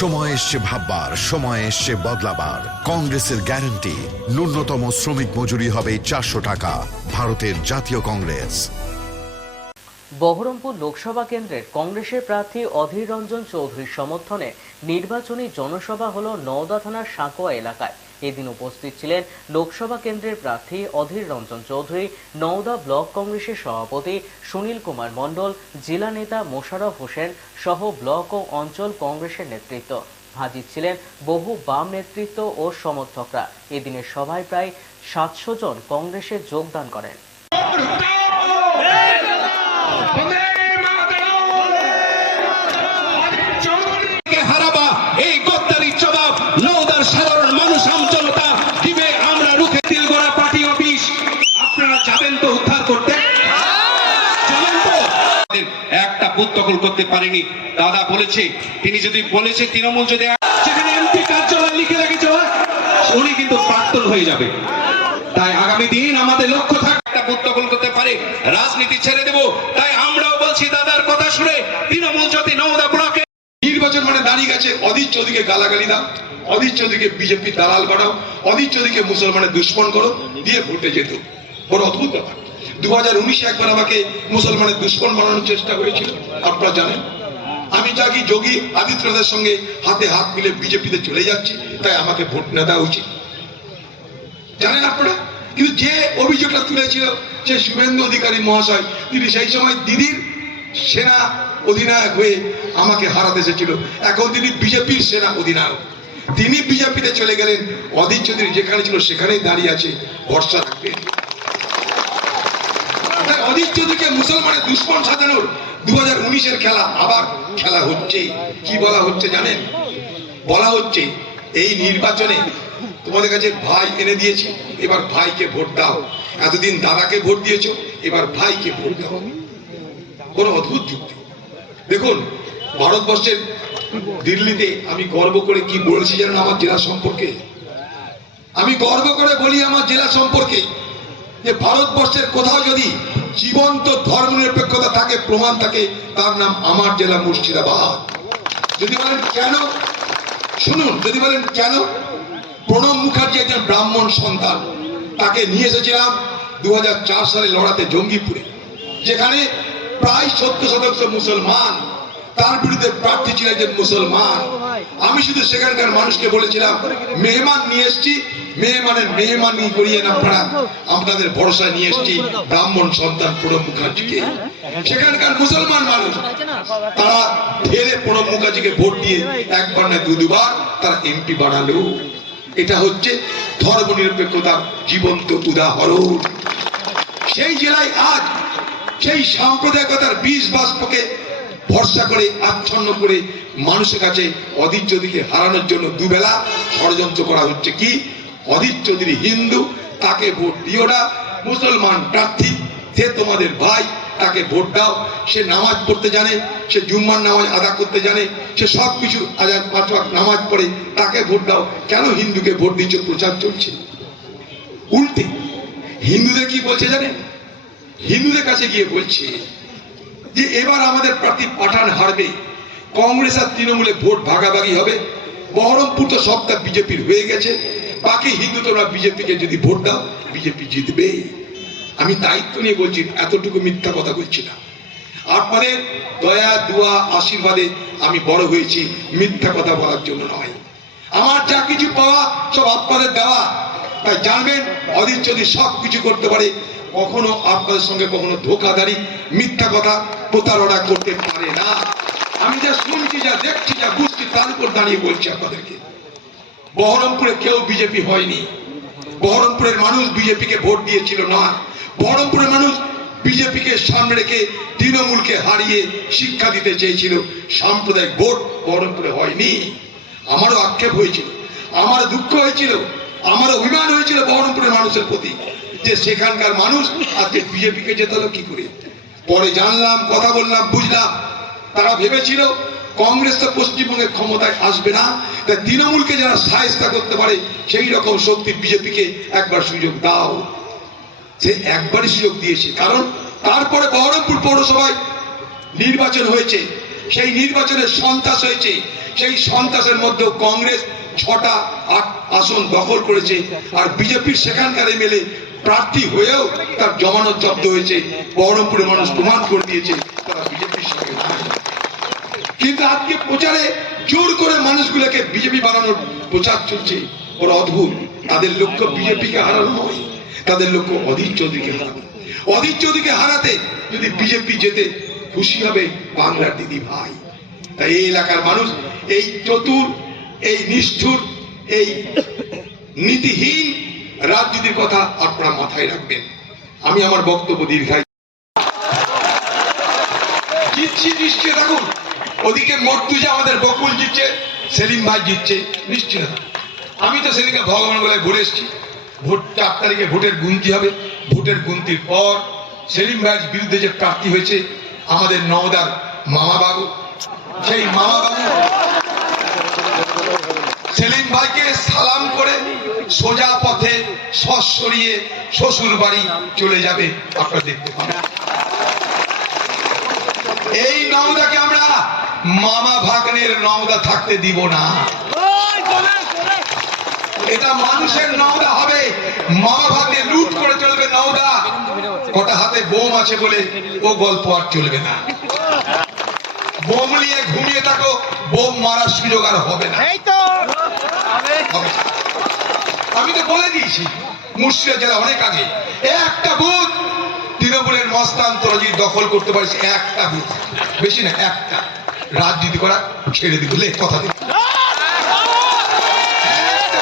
সময় এসছে ভাববার, সময় এসছে বদলাবার। কংগ্রেসের গ্যারান্টি, ন্যূনতম শ্রমিক মজুরি হবে চারশো টাকা, ভারতের জাতীয় কংগ্রেস। বহরমপুর লোকসভা কেন্দ্রের কংগ্রেসের প্রার্থী অধীর রঞ্জন চৌধুরীর সমর্থনে নির্বাচনী জনসভা হল নওদা থানার সাঁকোয়া এলাকায়। এদিন উপস্থিত ছিলেন লোকসভা কেন্দ্রের প্রার্থী অধীর রঞ্জন চৌধুরী, নওদা ব্লক কংগ্রেসের সভাপতি সুনীল কুমার মণ্ডল, জেলা নেতা মোশাররফ হোসেন সহ ব্লক ও অঞ্চল কংগ্রেসের নেতৃত্ব। হাজির ছিলেন বহু বাম নেতৃত্ব ও সমর্থকরা। এদিনের সভায় প্রায় সাতশো জন কংগ্রেসে যোগদান করেন কে হারাবা এই গদ্দারির জবাব নওদার সাধারণ মানুষ আমজনতা দিবে আমরা রুখে দিল গোড়া পার্টি অফিস আপনারা যাবেন তো উদ্ধার করতে যাবেন তো আমাদের একটা বুথ দখল করতে পারেনি। দাদা বলেছে, তিনি যদি বলেছে তৃণমূল যদি সেখানে এমপি কার্যালয় লিখে রেখেছে উনি কিন্তু প্রাক্তন হয়ে যাবে। তাই আগামী দিন আমাদের লক্ষ্য থাক একটা বুথ দখল করতে পারে, রাজনীতি ছেড়ে দেব। তাই আমরাও বলছি, দাদার কথা শুনে তৃণমূল যদি ব্লকে নির্বাচন মানে দাঁড়িয়ে গেছে, অধীর চৌধুরীকে গালাগালি দাও, অধীর চৌধুরীকে বিজেপি দালাল বানাও, অধীর চৌধুরীকে মুসলমানের দুশ্মন করো, দিয়ে ভোটে যেত বড় অদ্ভুত ব্যাপার। দু একবার আমাকে মুসলমানের দুশ্মন বানানোর চেষ্টা হয়েছিল আপনারা জানেন? আমি জাগি, যোগী আদিত্যনাথের সঙ্গে হাতে হাত মিলে বিজেপিতে চলে যাচ্ছি, তাই আমাকে ভোট না দেওয়া উচিত। জানেন আপনারা? কিন্তু যে অভিযোগটা তুলেছিল সে শুভেন্দু অধিকারী মহাশয়, তিনি সেই সময় দিদির সেনা অধিনায়ক হয়ে আমাকে হারাতে এসেছিল। এখন তিনি বিজেপির সেনা অধিনায়ক। তিনি বিজেপিতে চলে গেলেন। অধীর চৌধুরী যেখানে ছিল, সেখানেই দাঁড়িয়ে আছে, ভরসা রাখবে তাই মুসলমানের দুশ্মন সাজানোর দু হাজার উনিশের খেলা আবার খেলা হচ্ছে। কি বলা হচ্ছে জানেন? বলা হচ্ছে এই নির্বাচনে তোমাদের কাছে ভাই এনে দিয়েছি, এবার ভাইকে ভোট দাও। এতদিন দাদাকে ভোট দিয়েছ, এবার ভাইকে ভোট দাও। কোন অদ্ভুত যুক্তি। দেখুন, ভারতবর্ষের দিল্লিতে আমি গর্ব করে কি বলেছি জানেন আমার জেলা সম্পর্কে? আমি গর্ব করে বলি আমার জেলা সম্পর্কে যে ভারতবর্ষের কোথাও যদি জীবন্ত ধর্ম নিরপেক্ষতা থাকে, প্রমাণ থাকে, তার নাম আমার জেলা মুর্শিদাবাদ। যদি বলেন কেন? শুনুন, যদি বলেন কেন? প্রণব মুখার্জি একজন ব্রাহ্মণ সন্তান। তাকে নিয়ে এসেছিলাম দু হাজার চার সালে লড়াতে জঙ্গিপুরে, যেখানে প্রায় সত্তর শতাংশ মুসলমান। তার বিরুদ্ধে প্রার্থী ছিল একজন মুসলমান। আমি শুধু সেখানকার মানুষকে বলেছিলাম, মেহমান নিয়ে এসছি, মেহমানের মেহমানি করিয়ে না, আপনারা আপনাদের ভরসা নিয়ে এসছি, ব্রাহ্মণ সন্তান প্রণব মুখার্জিকে। সেখানকার মুসলমান মানুষ, তারা ঢেলে প্রণব মুখার্জিকে ভোট দিয়ে একবার না দু দুবার তারা এমপি বানালো। এটা হচ্ছে ধর্ম নিরপেক্ষতার জীবন্ত উদাহরণ। সেই জেলায় আজ সেই সাম্প্রদায়িকতার বীজ বাষ্পকে ভরসা করে, আচ্ছন্ন করে মানুষের কাছে অধীর চৌধুরীকে হারানোর জন্য দুবেলা ষড়যন্ত্র করা হচ্ছে কি? অধীর চৌধুরী হিন্দু, তাকে ভোট দিও না। মুসলমান প্রার্থী, সে তোমাদের ভাই, তাকে ভোট দাও। সে নামাজ পড়তে জানে, সে জুম্মার নামাজ আদা করতে জানে, সে সব কিছু আজাদ পাঁচ নামাজ পড়ে, তাকে ভোট দাও। কেন হিন্দুকে ভোট দিচ্ছ? প্রচার চলছে। উল্টে, হিন্দুদের কি বলছে জানেন? হিন্দুদের কাছে গিয়ে বলছে যে এবার আমাদের প্রার্থী পাঠান হারবে, কংগ্রেস আর তৃণমূলে ভোট ভাগাভাগি হবে, বহরমপুর তো সবটা বিজেপির হয়ে গেছে, বাকি হিন্দু তোমরা বিজেপিকে যদি ভোট দাও, বিজেপি জিতবে। আমি দায়িত্ব নিয়ে বলছি, এতটুকু মিথ্যা কথা বলছি না। আপনাদের দয়া, দুয়া, আশীর্বাদে আমি বড় হয়েছি, মিথ্যা কথা বলার জন্য নয়। আমার যা কিছু পাওয়া সব আপনাদের দেওয়া। তাই জানবেন, অধীর যদি সব কিছু করতে পারে কখনো আপনাদের সঙ্গে কখনো ধোকাধারি মিথ্যা কথা প্রতারণা করতে পারে না। আমি যা শুনছি, যা দেখছি, যা বুঝছি, তার উপর দাঁড়িয়ে বলছি আপনাদেরকে। বহরমপুরে কেউ বিজেপি হয়নি। বহরমপুরের মানুষ বিজেপিকে ভোট দিয়েছিল না। বহরমপুরের মানুষ বিজেপিকে সামনে রেখে তৃণমূলকে হারিয়ে শিক্ষা দিতে চেয়েছিল। সাম্প্রদায়িক ভোট বহরমপুরে হয়নি। আমারও আক্ষেপ হয়েছিল। আমার দুঃখ হয়েছিল। আমার অভিমান হয়েছিল বহরমপুরের মানুষের প্রতি। যে সেখানকার মানুষ আজকে বিজেপিকে যেতে হলো কি করে? পরে জানলাম, কথা বললাম, বুঝলাম। তারা ভেবেছিল কংগ্রেস তো পশ্চিমবঙ্গে ক্ষমতায় আসবে না। তাই তৃণমূলকে যারা সাহেস্তা করতে পারে, সেই রকম শক্তি বিজেপিকে একবার সুযোগ দাও। সে একবারই সুযোগ দিয়েছে। কারণ তারপরে বহরমপুর পৌরসভায় নির্বাচন হয়েছে। সেই নির্বাচনে সন্ত্রাস হয়েছে। সেই সন্ত্রাসের মধ্যেও কংগ্রেস ছটা আসন দখল করেছে। আর বিজেপির সেখানকার এমএলএ প্রার্থী হয়েও তার জমানত জব্দ হয়েছে। বহরমপুরের মানুষ প্রমাণ করে দিয়েছে তারা বিজেপির সঙ্গে কিন্তু আজকে প্রচারে জোর করে মানুষগুলোকে বিজেপি বানানোর প্রচার চলছে। ওরা অদ্ভুত। তাদের লক্ষ্য বিজেপিকে হারানো নয়, তাদের লক্ষ্য অধীর চৌধুরীকে হারানো। অধীর চৌধুরীকে হারাতে যদি বিজেপি যেতে খুশি হবে বাংলার দিদি ভাই। তাই এই এলাকার মানুষ এই চতুর, এই নিষ্ঠুর, এই নীতিহীন রাজনীতির কথা আপনারা মাথায় রাখবেন। আমি আমার বক্তব্য দীর্ঘায় জিতছি, নিশ্চয় থাকুন। ওদিকে মর্তুজা আমাদের বকুল জিতছে, সেলিম ভাই জিতছে, নিশ্চয়। আমি তো সেদিকে ভগবান বলে বলে এসছি। ভোট চার তারিখে ভোটের গুনতি হবে। ভোটের গুনতির পর সেলিম ভাইয়ের বিরুদ্ধে যে প্রার্থী হয়েছে, আমাদের নওদার মামা বাবু সেই মামা বাবু সেলিম ভাইকে সালাম করে সোজা পথে সস সরিয়ে শ্বশুর বাড়ি চলে যাবে। আপনারা দেখতে পাবেন এই নওদাকে আমরা মামা ভাগ্নের নওদা থাকতে দিব না। এটা মানুষের নওদা হবে। মামা ভাগ্নে লুট করে চলবে নওদা। কটা হাতে বোম আছে বলে ও গল্প আর চলবে না। বোম নিয়ে ঘুমিয়ে থাকো বোম মারার সুযোগ আর হবে না। হবে না। আমি তো বলে দিয়েছি মুর্শিদা জেলা অনেক আগে। একটা বুথ, তৃণমূলের মস্তান দখল করতে পারিস, একটা বুথ। বেশি না, একটা। রাজনীতি করা ছেড়ে দিবি কথা দিবি। একটা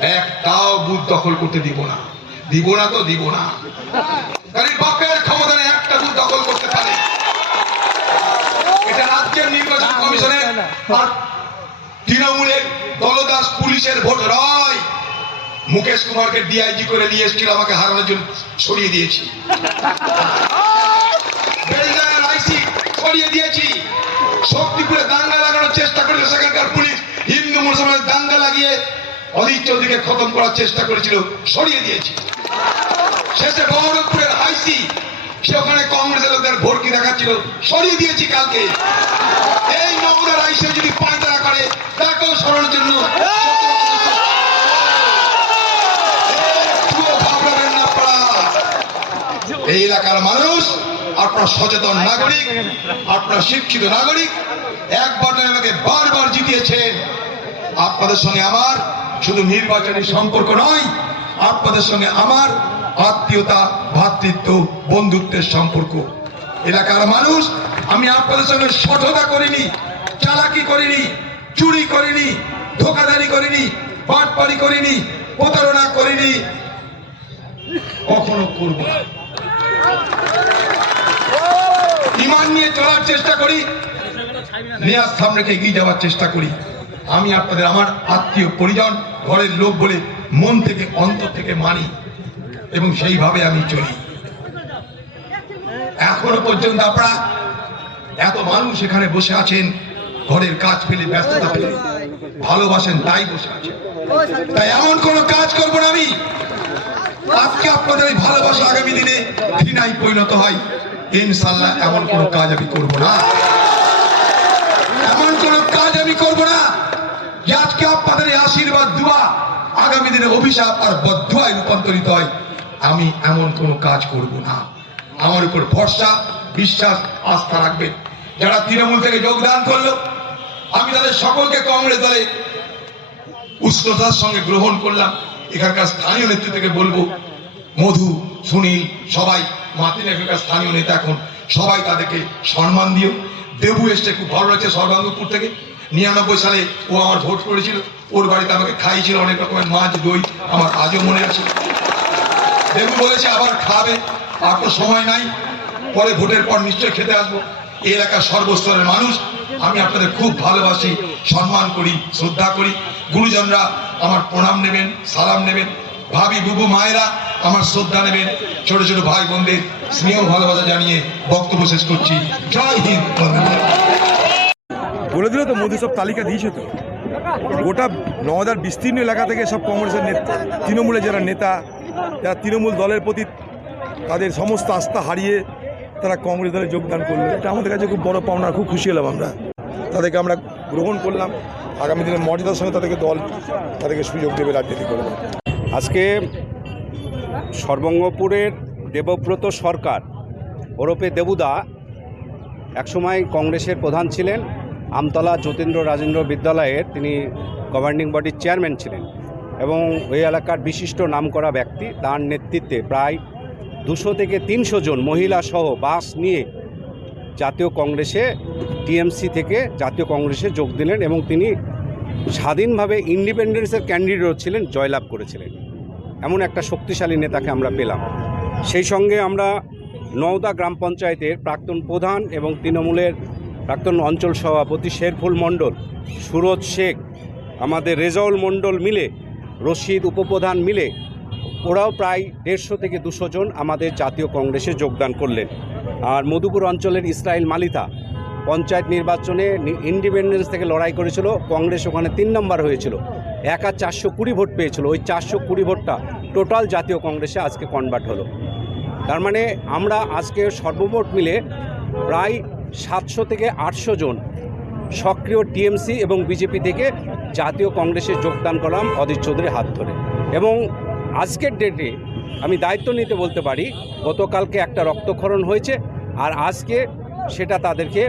একটাও বুথ দখল করতে দিব না। দিব না তো দিব না বাপের ক্ষমতা নেই একটা বুথ দখল করতে পারে এটা রাজ্যের নির্বাচন কমিশনের আর তৃণমূলের দলদাস পুলিশের ভোট নয়। মুকেশ কুমারকে ডিআইজি করে নিয়ে এসেছিল, আমাকে হারানোর জন্য সরিয়ে দিয়েছি। সরিয়ে দিয়েছি। শক্তিপুরে দাঙ্গা লাগানোর চেষ্টা করেছিল সেখানকার পুলিশ। হিন্দু মুসলমানের দাঙ্গা লাগিয়ে অধীর চৌধুরীকে খতম করার চেষ্টা করেছিল সরিয়ে দিয়েছি। শেষে বহরমপুরের আইসি সে ওখানে কংগ্রেসের লোকদের ভর্তি দেখাচ্ছিল। সরিয়ে দিয়েছি কালকে। এই নগরের আইসে যদি পাঁচতারা করে, তাকেও সরানোর জন্য। এই এলাকার মানুষ, আপনার সচেতন নাগরিক, আপনার শিক্ষিত নাগরিক একবার নয় আমাকে বারবার জিতিয়েছেন আপনাদের সঙ্গে আমার শুধু নির্বাচনী সম্পর্ক নয়, আপনাদের সঙ্গে আমার আত্মীয়তা, ভ্রাতৃত্ব, বন্ধুত্বের সম্পর্ক। এলাকার মানুষ, আমি আপনাদের সঙ্গে সঠতা করিনি, চালাকি করিনি, চুরি করিনি ধোকাধারি করিনি, বাটপারি করিনি, প্রতারণা করিনি। কখনো করব না। ইমান নিয়ে চলার চেষ্টা করি নেয়ার সামনে এগিয়ে যাওয়ার চেষ্টা করি। আমি আপনাদের আমার আত্মীয় পরিজন, ঘরের লোক বলে মন থেকে, অন্তর থেকে মানি। এবং সেইভাবে আমি চলি। এখনও পর্যন্ত আপনারা এত মানুষ এখানে বসে আছেন, ঘরের কাজ ফেলে ব্যস্ততা ফেলে। ভালোবাসেন, তাই বসে আছেন। তাই এমন কোনো কাজ করব না আমি। আজকে আপনাদের এই ভালোবাসা আগামী দিনে ঘৃণায় পরিণত হয়। ইনশাল্লাহ এমন কোনো কাজ আমি করব না। এমন কোনো কাজ আমি করব না আজকে আপনাদের আশীর্বাদ, দোয়া আগামী দিনে অভিশাপ আর বদুয়ায় রূপান্তরিত হয়। আমি এমন কোনো কাজ করব না। আমার উপর ভরসা, বিশ্বাস, আস্থা রাখবেন যারা তৃণমূল থেকে যোগদান করল, আমি তাদের সকলকে কংগ্রেস দলে উষ্ণতার সঙ্গে গ্রহণ করলাম। এখানকার স্থানীয় নেতৃত্বকে বলব, মধু, সুনীল, সবাই, মাতিন এখানকার স্থানীয় নেতা এখন, সবাই তাদেরকে সম্মান দিও। দেবু এসছে, খুব ভালো লাগছে সর্বাঙ্গপুর থেকে। নিরানব্বই সালে ও আমার ভোট করেছিল। ওর বাড়িতে আমাকে খাইয়েছিল অনেক রকমের মাছ, দই, আমার আজও মনে আছে। দেবু বলেছে আবার খাবে, আর তো সময় নাই। পরে ভোটের পর নিশ্চয় খেতে আসব। এই এলাকার সর্বস্তরের মানুষ, আমি আপনাদের খুব ভালোবাসি, সম্মান করি, শ্রদ্ধা করি। গুরুজনরা আমার প্রণাম নেবেন, সালাম নেবেন। ভাবি, বুবু, মায়েরা আমার শ্রদ্ধা নেবেন। ছোট ছোট ভাই, বোনদের স্নেহ, ভালোবাসা জানিয়ে বক্তব্য শেষ করছি। জয় হিন্দ বলে দিল তো, মোদী সব তালিকা দিয়েছে তো। গোটা নওদার বিস্তীর্ণ এলাকা থেকে সব কংগ্রেসের নেতা, তৃণমূলের যারা নেতা যারা তৃণমূল দলের প্রতি তাদের সমস্ত আস্থা হারিয়ে তারা কংগ্রেস দলে যোগদান করল। এটা আমাদের কাছে খুব বড় পাওনা, খুব খুশি হলাম আমরা। তাদেরকে আমরা গ্রহণ করলাম। আগামী দিনে মর্যাদার সঙ্গে তাদেরকে দল, তাদেরকে সুযোগ দেবে রাজনীতি করবে আজকে সর্বঙ্গপুরের দেবব্রত সরকার, ওরফে দেবুদা, একসময় কংগ্রেসের প্রধান ছিলেন। আমতলা যতীন্দ্র রাজেন্দ্র বিদ্যালয়ের তিনি গভর্নিং বডির চেয়ারম্যান ছিলেন। এবং ওই এলাকার বিশিষ্ট নামকরা ব্যক্তি, তার নেতৃত্বে প্রায় দুশো থেকে তিনশো জন মহিলা সহ বাস নিয়ে জাতীয় কংগ্রেসে, টিএমসি থেকে জাতীয় কংগ্রেসে যোগ দিলেন এবং তিনি স্বাধীনভাবে ইন্ডিপেন্ডেন্সের ক্যান্ডিডেটও ছিলেন, জয়লাভ করেছিলেন। এমন একটা শক্তিশালী নেতাকে আমরা পেলাম। সেই সঙ্গে আমরা নওদা গ্রাম পঞ্চায়েতের প্রাক্তন প্রধান এবং তৃণমূলের প্রাক্তন অঞ্চল সভাপতি শেরফুল মণ্ডল, সুরজ শেখ, আমাদের রেজাউল মণ্ডল মিলে রশিদ উপপ্রধান মিলে ওরাও প্রায় দেড়শো থেকে দুশো জন আমাদের জাতীয় কংগ্রেসে যোগদান করলেন। আর মধুপুর অঞ্চলের ইসরায়েল মালিতা পঞ্চায়েত নির্বাচনে ইন্ডিপেন্ডেন্স থেকে লড়াই করেছিল, কংগ্রেস ওখানে তিন নম্বর হয়েছিল। একা চারশো কুড়ি ভোট পেয়েছিল, ওই চারশো কুড়ি ভোটটা টোটাল জাতীয় কংগ্রেসে আজকে কনভার্ট হলো। তার মানে আমরা আজকে সর্বমোট মিলে প্রায় সাতশো থেকে আটশো জন সক্রিয় টিএমসি এবং বিজেপি থেকে জাতীয় কংগ্রেসে যোগদান করলাম অধীর চৌধুরীর হাত ধরে। এবং আজকের ডেটে আমি দায়িত্ব নিতে বলতে পারি, গতকালকে একটা রক্তক্ষরণ হয়েছে আর আজকে সেটা তাদেরকে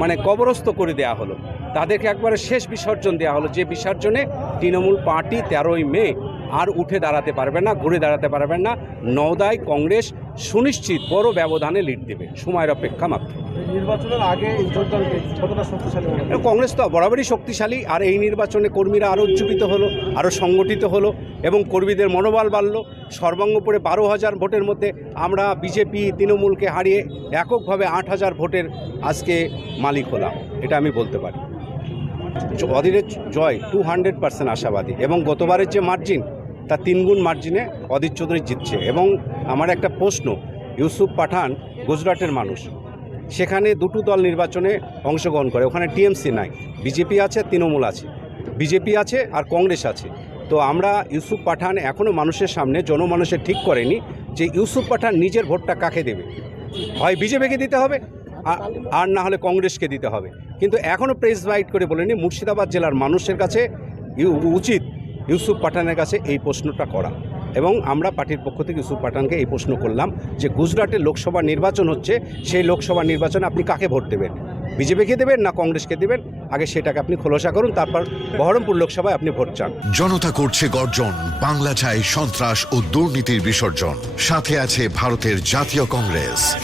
মানে কবরস্থ করে দেয়া হলো। তাদেরকে একবারে শেষ বিসর্জন দেওয়া হলো। যে বিসর্জনে তৃণমূল পার্টি তেরোই মে আর উঠে দাঁড়াতে পারবে না, ঘুরে দাঁড়াতে পারবেন না, নওদায় কংগ্রেস সুনিশ্চিত বড় ব্যবধানে লিড দেবে। সময়ের অপেক্ষা মাত্র। নির্বাচনের আগে কতটা শক্তিশালী কংগ্রেস তো বরাবরই শক্তিশালী, আর এই নির্বাচনে কর্মীরা আরও উজ্জীবিত হলো আরও সংগঠিত হলো, এবং কর্মীদের মনোবল বাড়ল। সর্বাঙ্গপুরে বারো হাজার ভোটের মধ্যে আমরা বিজেপি, তৃণমূলকে হারিয়ে এককভাবে আট হাজার ভোটের আজকে মালিক হলাম, এটা আমি বলতে পারি। অধীরের জয় টু হান্ড্রেড পার্সেন্ট আশাবাদী, এবং গতবারের যে মার্জিন তা তিনগুণ মার্জিনে অধীর চৌধুরী জিতছে। এবং আমার একটা প্রশ্ন, ইউসুফ পাঠান গুজরাটের মানুষ সেখানে দুটো দল নির্বাচনে অংশগ্রহণ করে। ওখানে টিএমসি নাই, বিজেপি আছে, তৃণমূল আছে। বিজেপি আছে আর কংগ্রেস আছে। তো আমরা ইউসুফ পাঠান এখনও মানুষের সামনে, জনমানুষের ঠিক করেনি যে ইউসুফ পাঠান নিজের ভোটটা কাকে দেবে। হয় বিজেপিকে দিতে হবে আর না হলে কংগ্রেসকে দিতে হবে। কিন্তু এখনও প্রেস বাইট করে বলেনি মুর্শিদাবাদ জেলার মানুষের কাছে উচিত ইউসুফ পাঠানের কাছে এই প্রশ্নটা করা। এবং আমরা পার্টির পক্ষ থেকে ইউসুফ পাঠানকে এই প্রশ্ন করলাম যে গুজরাটে লোকসভা নির্বাচন হচ্ছে, সেই লোকসভা নির্বাচনে আপনি কাকে ভোট দেবেন? বিজেপিকে দেবেন না কংগ্রেসকে দেবেন? আগে সেটাকে আপনি খোলসা করুন, তারপর বহরমপুর লোকসভায় আপনি ভোট চান। জনতা করছে গর্জন, বাংলা চাই সন্ত্রাস ও দুর্নীতির বিসর্জন। সাথে আছে ভারতের জাতীয় কংগ্রেস।